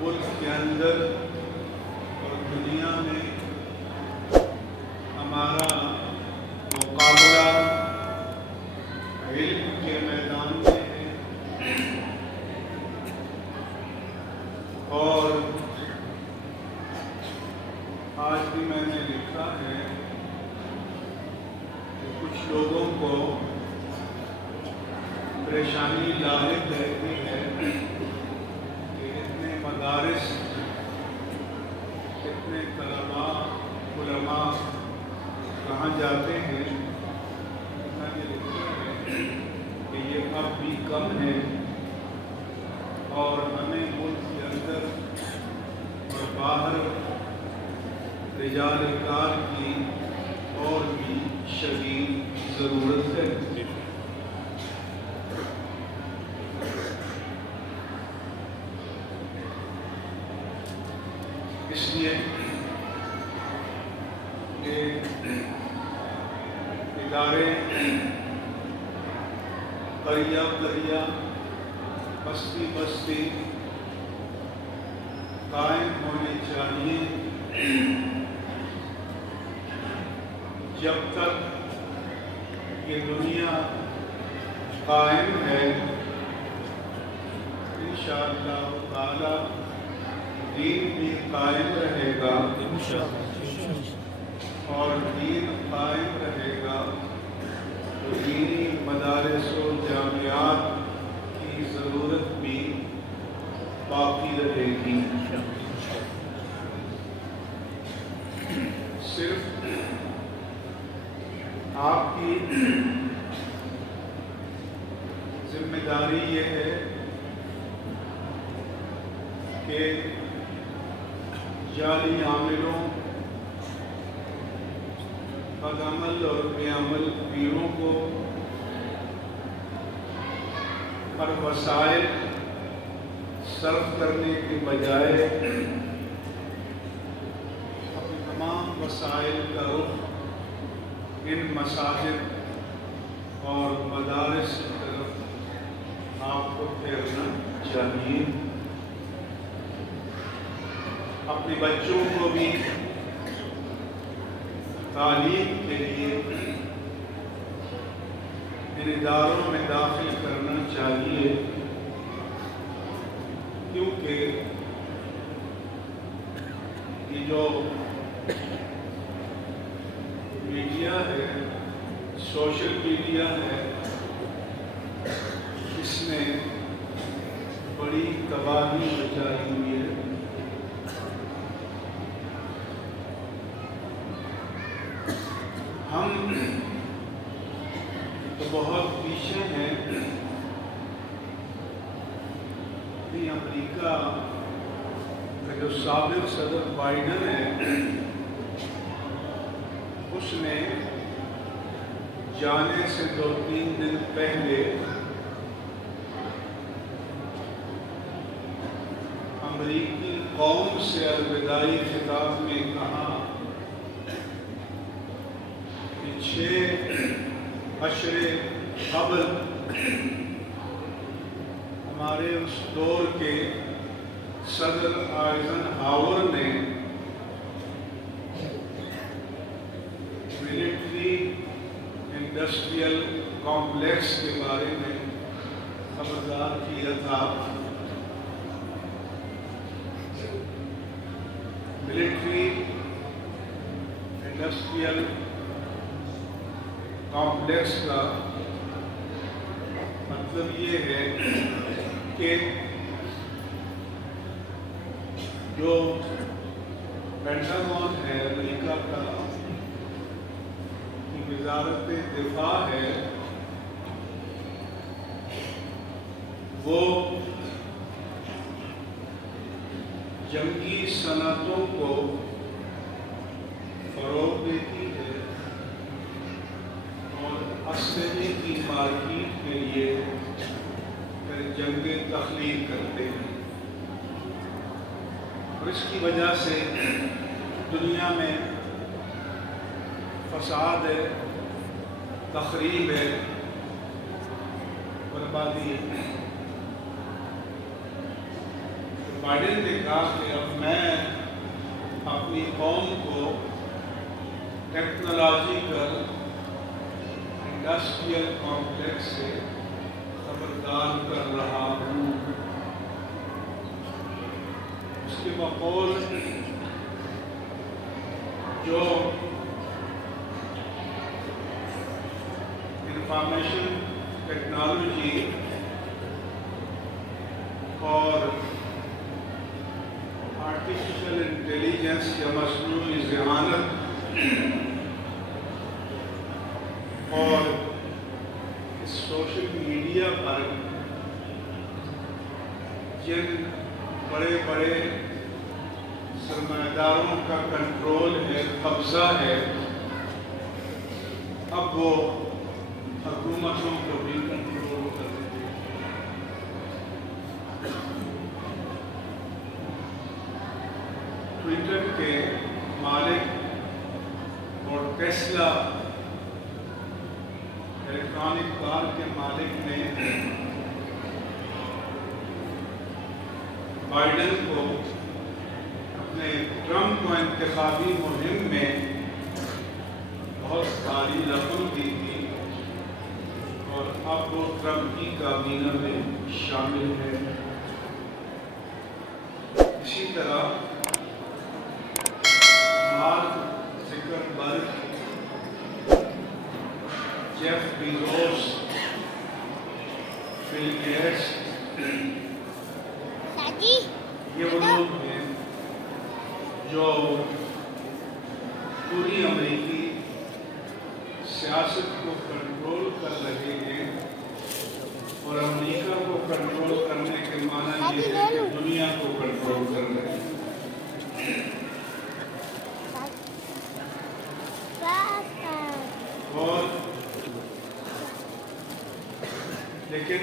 ملک کے اندر اور دنیا میں ہمارا مقابلہ علم کے میدان میں ہے، اور آج بھی میں نے لکھا ہے کہ کچھ لوگوں کو پریشانی لاحق رہتی ہے کہ اتنے مدارس، اتنے علماء کہاں جاتے ہیں۔ میں نے لکھا ہے کہ یہ اب بھی کم ہے، اور ہمیں ملک کے اندر اور باہر رجال کار کی اور بھی شدید ضرورت ہے۔ اس لیے کہ ادارے قریہ قریہ، بستی بستی قائم ہونے چاہیے۔ جب تک یہ دنیا قائم ہے، انشاءاللہ تعالی دین بھی قائم رہے گا، اور دین قائم رہے گا تو دینی مدارس و جامعات کی ضرورت بھی باقی رہے گی۔ صرف آپ کی ذمہ داری یہ ہے کہ جعلی عاملوں، بد عمل اور بے عمل پیروں کو ہر وسائل صرف کرنے کے بجائے اپنے تمام وسائل کا رخ ان مساجد اور مدارس کی طرف آپ کو پھیرنا چاہیے۔ اپنے بچوں کو بھی تعلیم کے لیے ان اداروں میں داخل کرنا چاہیے، کیونکہ یہ جو میڈیا ہے، سوشل میڈیا ہے، اس نے بڑی تباہی مچائی ہوئی ہے۔ ہم تو بہت پیچھے ہیں۔ امریکہ کا جو سابق صدر بائیڈن ہے، اس نے جانے سے 2-3 دن پہلے امریکی قوم سے الوداعی خطاب میں کہا کہ 6 عشرے قبل ہمارے اس دور کے صدر آئزن ہاور نے ملٹری انڈسٹریل کمپلیکس کے بارے میں خبردار کیا تھا۔ ملٹری انڈسٹریل کمپلیکس کا مطلب یہ ہے کہ جو پینٹاگون ہے امریکہ کا، کی وزارت دفاع ہے، وہ جنگی صنعتوں کو فروغ دیتی ہے اور اسلحے کی مارکیٹ کے لیے جنگیں تخلیق کرتے ہیں، اور اس کی وجہ سے دنیا میں فساد ہے، تخریب ہے، بربادی ہے۔ بائیڈن نے کہا کہ اب میں اپنی قوم کو ٹیکنالوجیکل انڈسٹریل کمپلیکس سے خبردار کر رہا ہوں. اس کے بقول جو انفارمیشن ٹیکنالوجی اور آرٹیفیشل انٹیلیجنس یا مصنوعی ذہانت اور سوشل میڈیا پر جن بڑے بڑے سرمایہ داروں کا کنٹرول ہے، قبضہ ہے، اب وہ حکومتوں کو بھی کنٹرول کر دیں گے. ٹویٹر کے مالک اور ٹیسلا الیکٹرانک کار کے مالک نے بائیڈن کو اپنے ٹرمپ کو انتخابی مہم میں بہت ساری رقم دی تھی اور اب وہ ٹرمپ کی کابینہ میں شامل ہے. اسی طرح Mark Zuckerberg, Jeff Bezos, Bill Gates, یہ وہ لوگ ہیں جو پوری امریکی سیاست کو کنٹرول کر رہے ہیں، اور امریکہ کو کنٹرول کرنے کے معنی یہ ہے کہ دنیا کو کنٹرول کر رہے ہیں. اور لیکن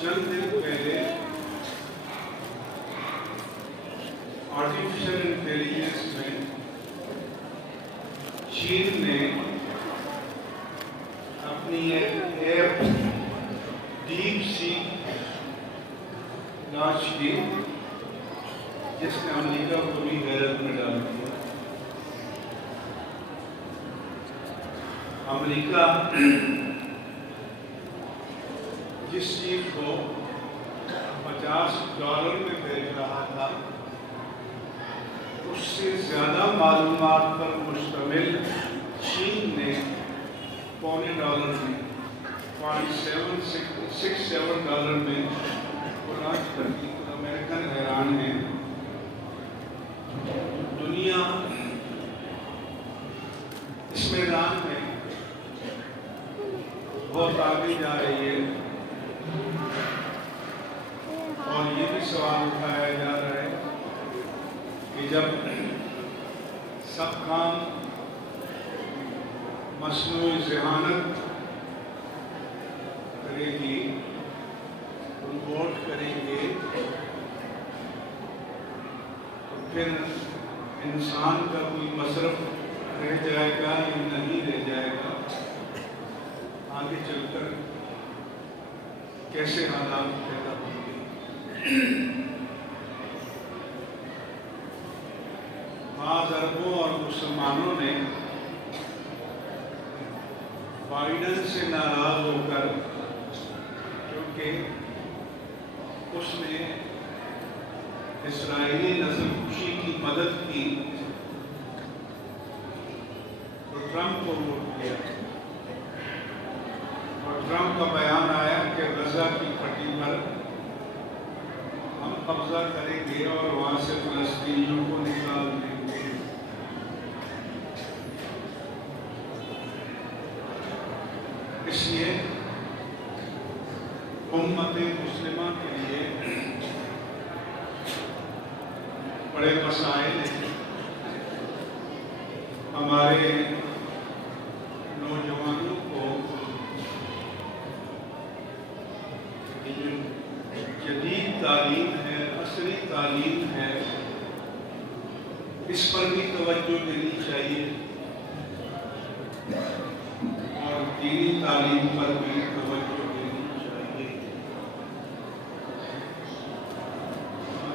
چند دن پہلے آرٹیفیشل انٹیلیجنس میں چین نے اپنی ایک ایپ ڈیپ سیک لانچ کی جس نے امریکہ کو بھی حیرت میں ڈال دیا. امریکہ جس چیز کو $50 میں بیچ رہا تھا، اس سے زیادہ معلومات پر مشتمل چین نے $0.25 میں $0.67 میں لانچ کر دی. امریکن حیران ہیں. دنیا اس میدان میں بہت آگے جا رہی ہے، اور یہ بھی سوال اٹھایا جا رہا ہے کہ جب سب کام مصنوعی ذہانت کرے گی، روبوٹ کریں گے، تو پھر انسان کا کوئی مصرف رہ جائے گا یا نہیں رہ جائے گا؟ آگے چل کر کیسے حالات پیدا ہوں گے؟ بعض عربوں اور مسلمانوں نے بائیڈن سے ناراض ہو کر، کیونکہ اس نے اسرائیلی نسل کشی کی مدد کی، تو ٹرمپ کو ووٹ کیا، اور ٹرمپ کا بیان آیا کہ غزہ کی پٹی پر ہم قبضہ کریں گے اور وہاں سے فلسطینیوں کو نکال دیں گے. اس لیے امت مسلمہ کے لیے بڑے مسائل ہیں. ہمارے نوجوانوں کو جدید تعلیم ہے، عصری تعلیم ہے، اس پر بھی توجہ دینی چاہیے، اور دینی تعلیم پر بھی توجہ دینی چاہیے.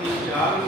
3-4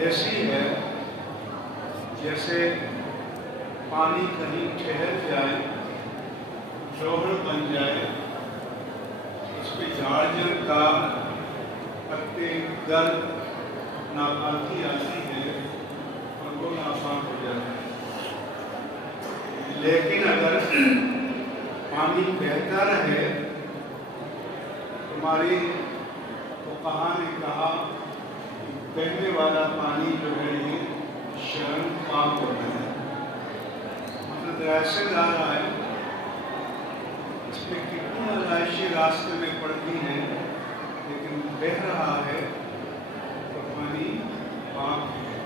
ایسی ہے جیسے پانی کہیں ٹھہر جائے، جوہر بن جائے، اس پہ جھاڑ کا پتے گرد ناپاکی آتی ہے اور وہ ناپاک ہو جاتا ہے۔ لیکن اگر پانی بہتا رہے، ہماری فقہا نے کہا بہنے والا پانی جو ہے یہ شرم پاک ہوتا ہے، مطلب ایسے جا رہا ہے، اس میں کتنی آلائشیں راستے میں پڑتی ہیں لیکن بہہ رہا ہے تو پانی پاک ہے۔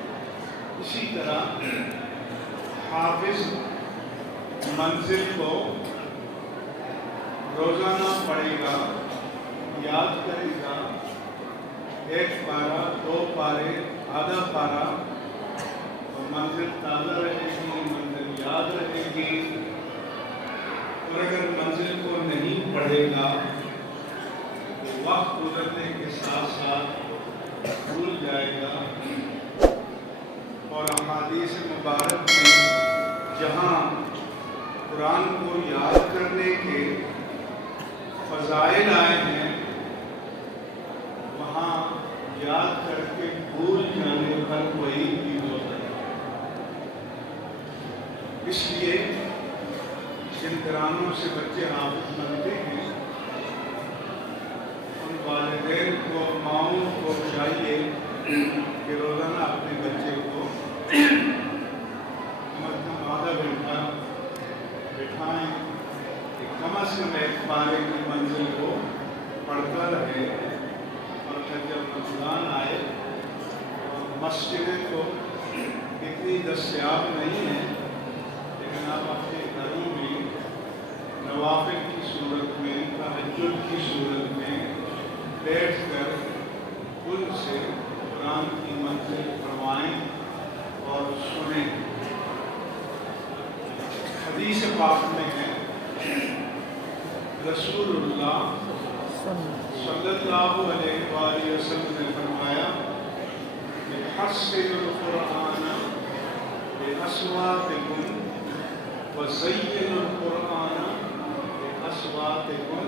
اسی طرح حافظ منزل کو روزانہ پڑھے گا، یاد کرے گا، 1 پارہ 2 پارے آدھا پارہ، اور منزل تازہ رہے گی، منزل یاد رہے گی۔ اور اگر منزل کو نہیں پڑھے گا تو وقت گزرنے کے ساتھ ساتھ بھول جائے گا۔ اور احادیث مبارک میں جہاں قرآن کو یاد کرنے کے فضائل آئے ہیں، وہاں یاد کر کے بھول جانے پر کوئی بھی ہو سکتا ہے۔ اس لیے جن گھرانوں سے بچے حافظ بنتے ہیں، ان والدین کو، ماؤں کو چاہیے کہ روزانہ اپنے بچے کو آدھا گھنٹہ بٹھائیں کہ کم از کم 1 پارے کی منزل کو پڑھتا رہے۔ اور پھر جب رمضان آئے اور مسجدیں تو اتنی دستیاب نہیں ہیں، لیکن آپ اپنے گھروں میں نوافل کی صورت میں، تہجد کی صورت میں بیٹھ کر ان سے قرآن کی منزل پڑھوائیں اور سنیں۔ حدیث پاک میں ہے رسول اللہ صلی اللہ علیہ وآلہ وسلم نے فرمایا کہ حسن القرآن بأصواتکم وزین القرآن بأصواتکم،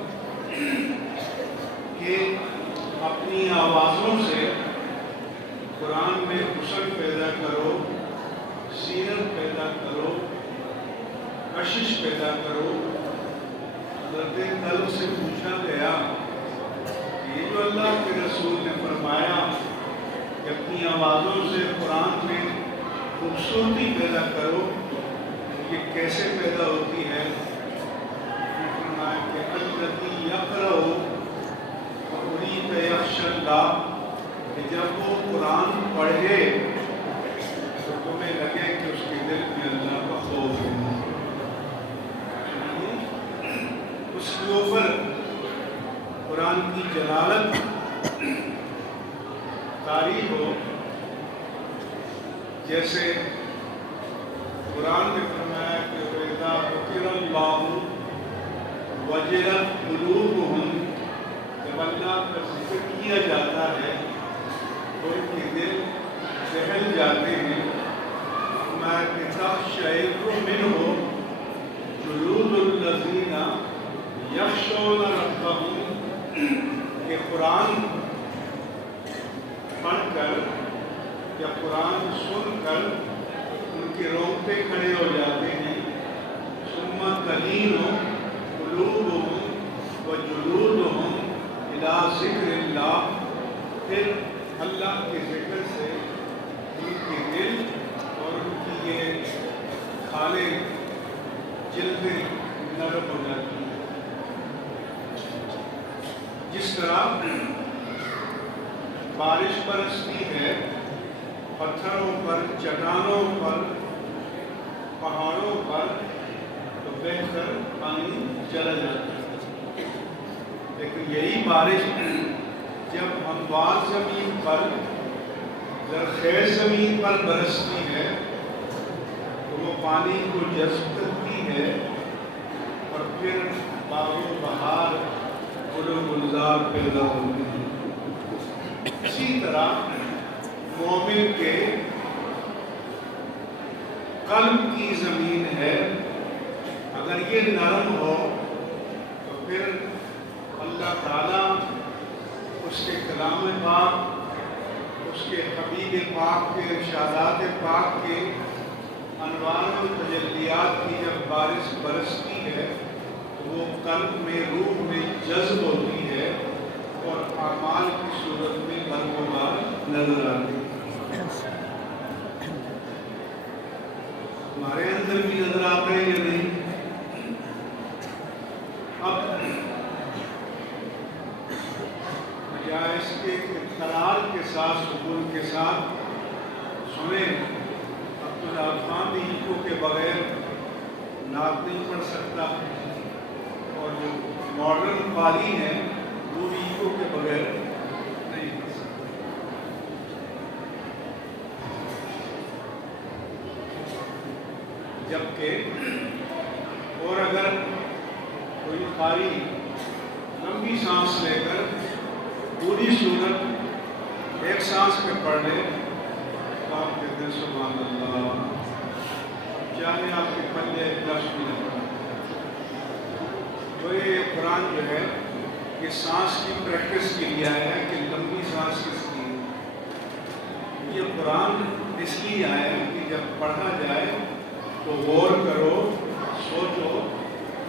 کہ اپنی آوازوں سے قرآن میں حسن پیدا کرو، سیرت پیدا کرو، کشش پیدا کرو۔ حضرت طلب سے پوچھا گیا کہ یہ جو اللہ کے رسول نے فرمایا کہ اپنی آوازوں سے قرآن میں خوبصورتی پیدا کرو، یہ کیسے پیدا ہوتی ہے؟ فرمایا کہ الذی یقرأ ویرید یخشی اللہ، کہ جب وہ قرآن پڑھے تو تمہیں لگے کہ اس کے دل میں اللہ کا خوف ہے، اس کے اوپر قرآن کی جلالت طاری ہو۔ جیسے قرآن نے فرمایا کہ وَإِذَا ذُكِرَ اللَّهُ وَجِلَتْ قُلُوبُهُمْ، جب اللہ کا ذکر کیا جاتا ہے تو ان کے دل دہل جاتے ہیں۔ فرمایا کہ تَخْشَعِرُّ مِنْهُ جُلُودُ الَّذِينَ یخشون ربهم، کہ قرآن پڑھ کر یا قرآن سن کر ان کے رونگٹے کھڑے ہو جاتے ہیں۔ ثم تلین قلوبهم وجلودهم الی ذکر اللہ، پھر اللہ کے ذکر سے ان کے دل اور ان کی یہ کھالے جلدیں نرم ہو جاتی ہیں۔ جس طرح بارش برستی ہے پتھروں پر، چٹانوں پر، پہاڑوں پر، تو بہہ کر پانی چلا جاتا ہے۔ لیکن یہی بارش جب ہموار زمین پر، زرخیز زمین پر برستی ہے تو وہ پانی کو جذب کرتی ہے اور پھر باغ و بہار، گل و گلزار پیدا ہوتے ہیں۔ اسی طرح مومن کے قلب کی زمین ہے، اگر یہ نرم ہو تو پھر اللہ تعالیٰ اس کے کلام پاک، اس کے حبیب پاک کے ارشادات پاک کے انوار و تجلیات کی جب بارش برستی ہے تو وہ قلب میں، روح میں جذب ہوتی ہے اور اعمال کی صورت میں بار نظر آتی ہے۔ ہمارے اندر بھی نظر آتا ہے یا نہیں؟ اب بجائے اس کے اقرار کے ساتھ، سکون کے ساتھ سنیں، عبدالخان بھی ایکو کے بغیر نعت نہیں پڑھ سکتا، اور جو ماڈرن قاری ہیں وہ بھی ایکو کے بغیر نہیں پڑھ سکتا۔ جبکہ اور اگر کوئی قاری لمبی سانس لے کر پوری صورت ایک سانس میں پڑھ لے تو آپ کہتے ہیں سبحان اللہ، چاہے آپ کے پلے ایک لفظ بھی نہ پڑھیں۔ تو یہ قرآن جو ہے یہ سانس کی پریکٹس کے لیے آیا ہے کہ لمبی سانس کس کی ہے۔ یہ قرآن اس لیے آیا ہے کہ جب پڑھا جائے تو غور کرو، سوچو،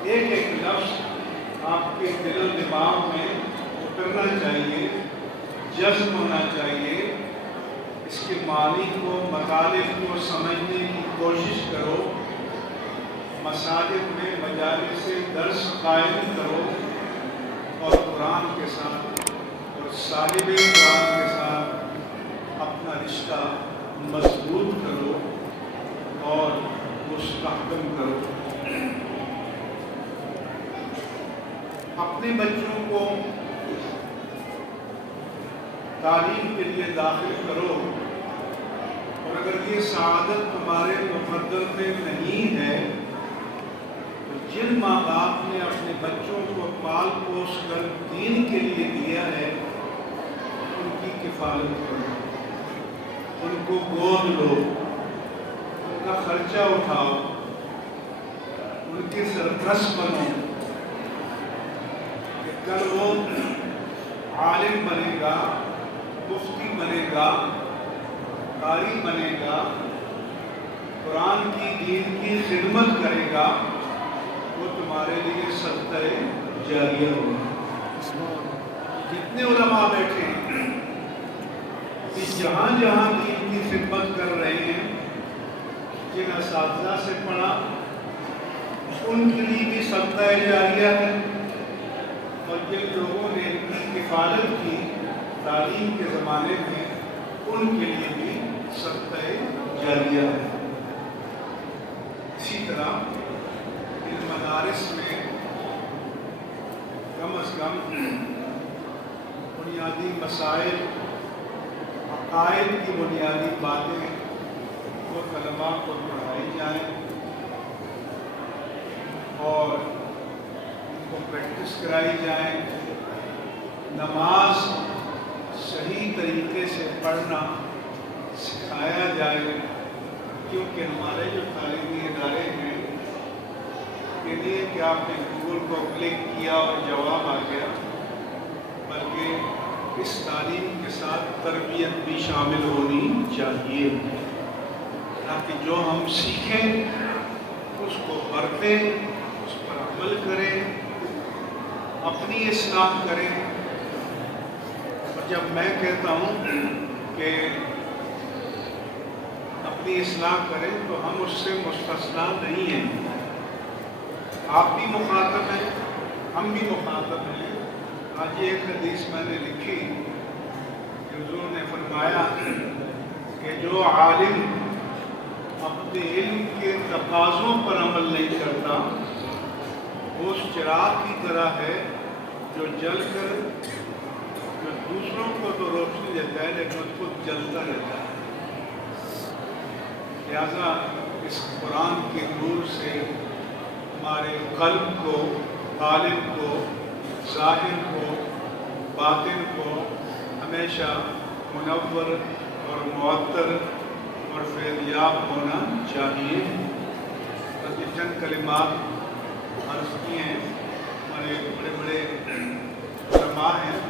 ایک ایک لفظ آپ کے دل و دماغ میں اترنا چاہیے، جذب ہونا چاہیے، اس کے معنی کو، مطالب کو سمجھنے کی کوشش کرو، مساجد میں مجالس سے درس قائم کرو، اور قرآن کے ساتھ اور صاحب قرآن کے ساتھ اپنا رشتہ مضبوط کرو اور مستحکم کرو۔ اپنے بچوں کو تعلیم کے لیے داخل کرو، اور اگر یہ سعادت تمہارے مقدر میں نہیں ہے تو جن ماں باپ نے اپنے بچوں کو پال پوس کر دین کے لیے دیا ہے ان کی کفالت کرو، ان کو گود لو، ان کا خرچہ اٹھاؤ، ان کے سرپرست بنو کہ کل وہ عالم بنے گا، مفتی بنے گا، قاری بنے گا، قرآن کی دین کی خدمت کرے گا، وہ تمہارے لیے صدقہ جاریہ ہوگا۔ جتنے علماء بیٹھے ہیں کہ جہاں جہاں دین کی خدمت کر رہے ہیں، جن اساتذہ سے پڑھا ان کے لیے بھی صدقہ جاریہ ہے، اور جن لوگوں نے ان کی کفالت کی تعلیم کے زمانے میں ان کے لیے بھی صدقہ جاریہ ہے۔ اسی طرح ان مدارس میں کم از کم بنیادی مسائل، عقائد کی بنیادی باتیں وہ طلباء کو پڑھائی جائیں اور ان کو پریکٹس کرائی جائیں۔ نماز صحیح طریقے سے پڑھنا سکھایا جائے، کیونکہ ہمارے جو تعلیمی ادارے ہیں یہ نہیں ہے کہ آپ نے گوگل کو کلک کیا اور جواب آ گیا، بلکہ اس تعلیم کے ساتھ تربیت بھی شامل ہونی چاہیے، تاکہ جو ہم سیکھیں اس کو پڑھیں، اس پر عمل کریں، اپنی اصلاح کریں۔ اور جب میں کہتا ہوں کہ اپنی اصلاح کریں تو ہم اس سے مستثنیٰ نہیں ہیں، آپ بھی مخاطب ہیں، ہم بھی مخاطب ہیں۔ آج ایک حدیث میں نے لکھی کہ حضور نے فرمایا کہ جو عالم اپنے علم کے تقاضوں پر عمل نہیں کرتا وہ اس چراغ کی طرح ہے جو جل کر، جو دوسروں کو تو روشنی دیتا ہے لیکن اس کو جلتا رہتا ہے۔ لہذا اس قرآن کے نور سے ہمارے قلب کو، قالب کو، ظاہر کو، باطن کو ہمیشہ منور اور معطر اور فیضیاب ہونا چاہیے۔ بس یہ چند کلمات عرض کیے ہیں، ہمارے بڑے بڑے علماء ہیں